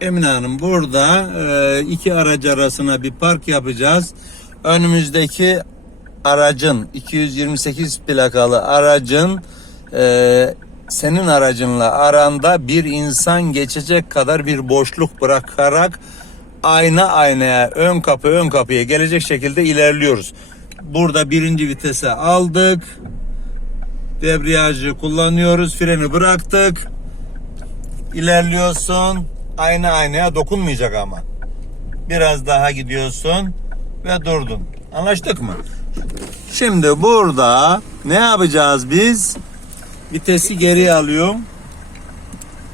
Emine Hanım burada e, iki araç arasına bir park yapacağız. Önümüzdeki aracın 228 plakalı aracın e, senin aracınla aranda bir insan geçecek kadar bir boşluk bırakarak ayna aynaya ön kapı ön kapıya gelecek şekilde ilerliyoruz. Burada birinci vitese aldık. Debriyajı kullanıyoruz. Freni bıraktık. İlerliyorsun. Ayna aynaya dokunmayacak ama. Biraz daha gidiyorsun ve durdun. Anlaştık mı? Şimdi burada ne yapacağız biz? Vitesi geri alıyorum.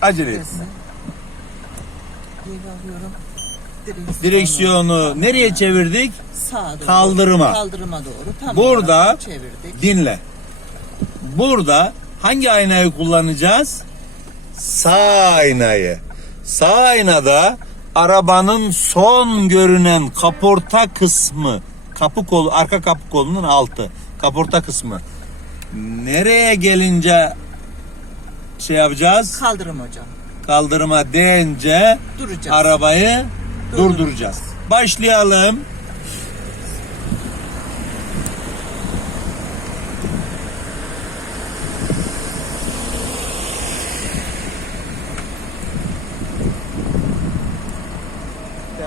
Acele etme. Geri alıyorum. Direksiyonu, Direksiyonu nereye çevirdik? sağa doğru. Kaldırıma. Kaldırıma doğru. Tam Burada çevirdik. dinle. Burada hangi aynayı kullanacağız? Sağ aynayı. Sağ aynada arabanın son görünen kaporta kısmı, kapı kolu, arka kapı kolunun altı, kaporta kısmı. Nereye gelince şey yapacağız? Kaldırım hocam. Kaldırıma deyince Duracağız. arabayı durduracağız. Başlayalım.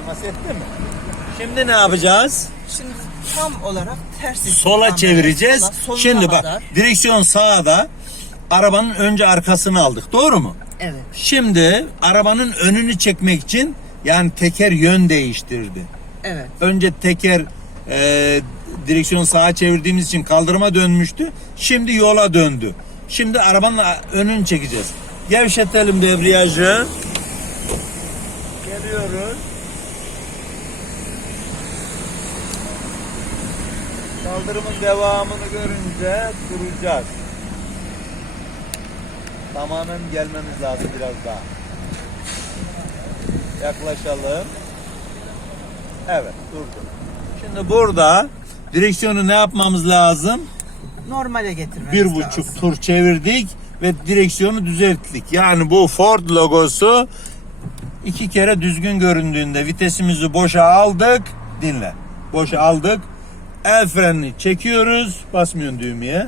Temas etti mi? Şimdi ne yapacağız? Şimdi tam olarak ters Sola çevireceğiz. sola, Şimdi bak kadar. direksiyon sağda. Arabanın önce arkasını aldık. Doğru mu? Evet. Şimdi arabanın önünü çekmek için yani teker yön değiştirdi. Evet. Önce teker e, direksiyonu sağa çevirdiğimiz için kaldırıma dönmüştü. Şimdi yola döndü. Şimdi arabanın önünü çekeceğiz. Gevşetelim debriyajı. Geliyoruz. Kaldırımın devamını görünce duracağız. Tamamen gelmemiz lazım biraz daha. Yaklaşalım. Evet durdu. Şimdi burada direksiyonu ne yapmamız lazım? Normale getirmemiz Bir lazım. buçuk tur çevirdik ve direksiyonu düzelttik. Yani bu Ford logosu iki kere düzgün göründüğünde vitesimizi boşa aldık. Dinle. Boşa aldık. El frenini çekiyoruz. Basmıyorsun düğmeye.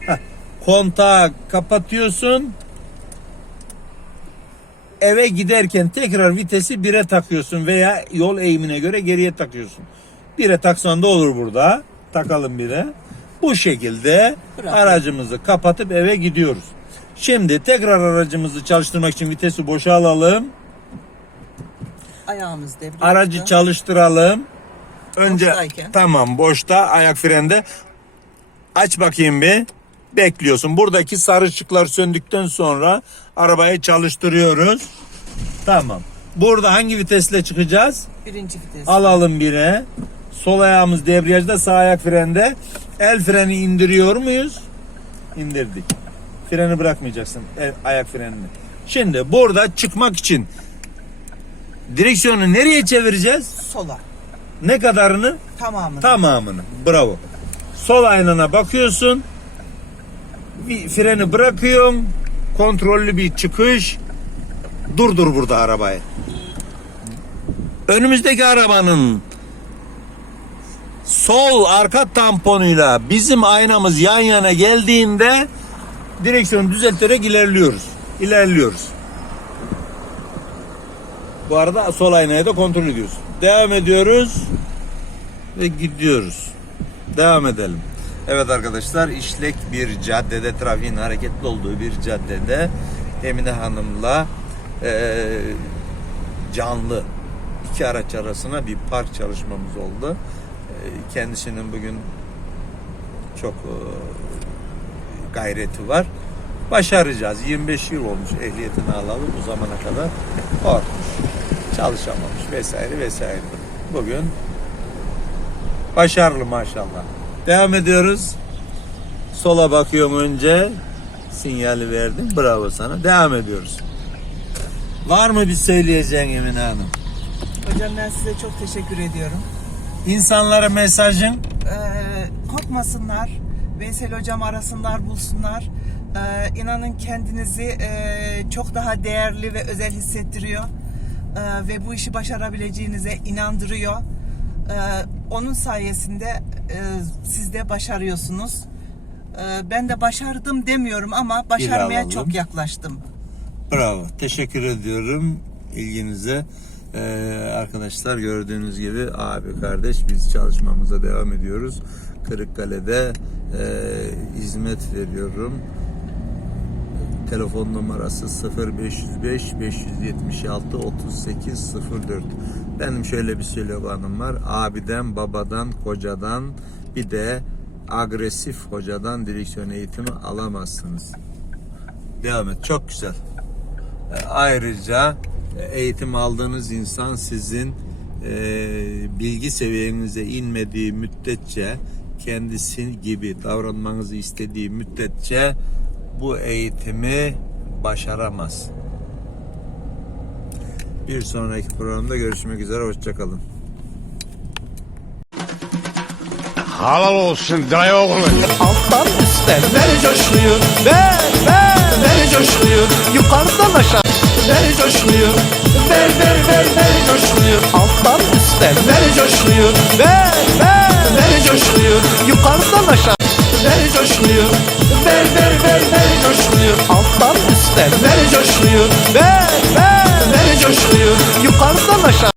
Heh. Kontağı kapatıyorsun. Eve giderken tekrar vitesi 1'e takıyorsun veya yol eğimine göre geriye takıyorsun. 1'e taksan da olur burada. Takalım 1'e. Bu şekilde Bırak. aracımızı kapatıp eve gidiyoruz. Şimdi tekrar aracımızı çalıştırmak için vitesi boşa alalım. Ayağımız debriyajda. Aracı çalıştıralım. Önce Boştayken. tamam boşta ayak frende. Aç bakayım bir. Bekliyorsun. Buradaki sarı ışıklar söndükten sonra arabayı çalıştırıyoruz. Tamam. Burada hangi vitesle çıkacağız? Birinci vites. Alalım bire. Sol ayağımız debriyajda, sağ ayak frende. El freni indiriyor muyuz? İndirdik. Freni bırakmayacaksın. El, ayak frenini. Şimdi burada çıkmak için direksiyonu nereye çevireceğiz? Sola. Ne kadarını? Tamamını. Tamamını. Bravo. Sol aynana bakıyorsun. Bir freni bırakıyorum. Kontrollü bir çıkış. Durdur burada arabayı. Önümüzdeki arabanın sol arka tamponuyla bizim aynamız yan yana geldiğinde direksiyonu düzelterek ilerliyoruz. İlerliyoruz. Bu arada sol aynayı da kontrol ediyoruz. Devam ediyoruz ve gidiyoruz. Devam edelim. Evet arkadaşlar işlek bir caddede trafiğin hareketli olduğu bir caddede Emine Hanım'la eee, canlı iki araç arasına bir park çalışmamız oldu. Eee, kendisinin bugün çok eee, gayreti var. Başaracağız. 25 yıl olmuş ehliyetini alalı bu zamana kadar. Korkmuş, çalışamamış vesaire vesaire. Bugün başarılı maşallah. Devam ediyoruz. Sola bakıyorum önce. Sinyali verdim. Bravo sana. Devam ediyoruz. Var mı bir söyleyeceğin Emine Hanım? Hocam ben size çok teşekkür ediyorum. İnsanlara mesajın Ee, korkmasınlar. Veysel hocam arasınlar, bulsunlar. Ee, inanın kendinizi e, çok daha değerli ve özel hissettiriyor. Ee, ve bu işi başarabileceğinize inandırıyor. Ee, onun sayesinde e, siz de başarıyorsunuz. Ee, ben de başardım demiyorum ama başarmaya çok yaklaştım. Bravo. Teşekkür ediyorum ilginize. Ee, arkadaşlar gördüğünüz gibi abi kardeş biz çalışmamıza devam ediyoruz. Kırıkkale'de e, hizmet veriyorum. Telefon numarası 0505 576 3804. Benim şöyle bir sloganım var. Abiden, babadan, kocadan bir de agresif hocadan direksiyon eğitimi alamazsınız. Devam et. Çok güzel. E, Ayrıca e, eğitim aldığınız insan sizin e, bilgi seviyenize inmediği müddetçe kendisi gibi davranmanızı istediği müddetçe bu eğitimi başaramaz. Bir sonraki programda görüşmek üzere. Hoşçakalın. Halal olsun dayı oğlu. Alttan üstten ver coşkuyu Ver ver ver coşkuyu Yukarıdan aşağı ver coşkuyu Ver ver ver ver coşkuyu Alttan üstten ver coşkuyu Ver ver ver coşkuyu Yukarıdan aşağı Üstten ver coşkuyu Ver ver ver coşkuyu Yukarıdan aşağı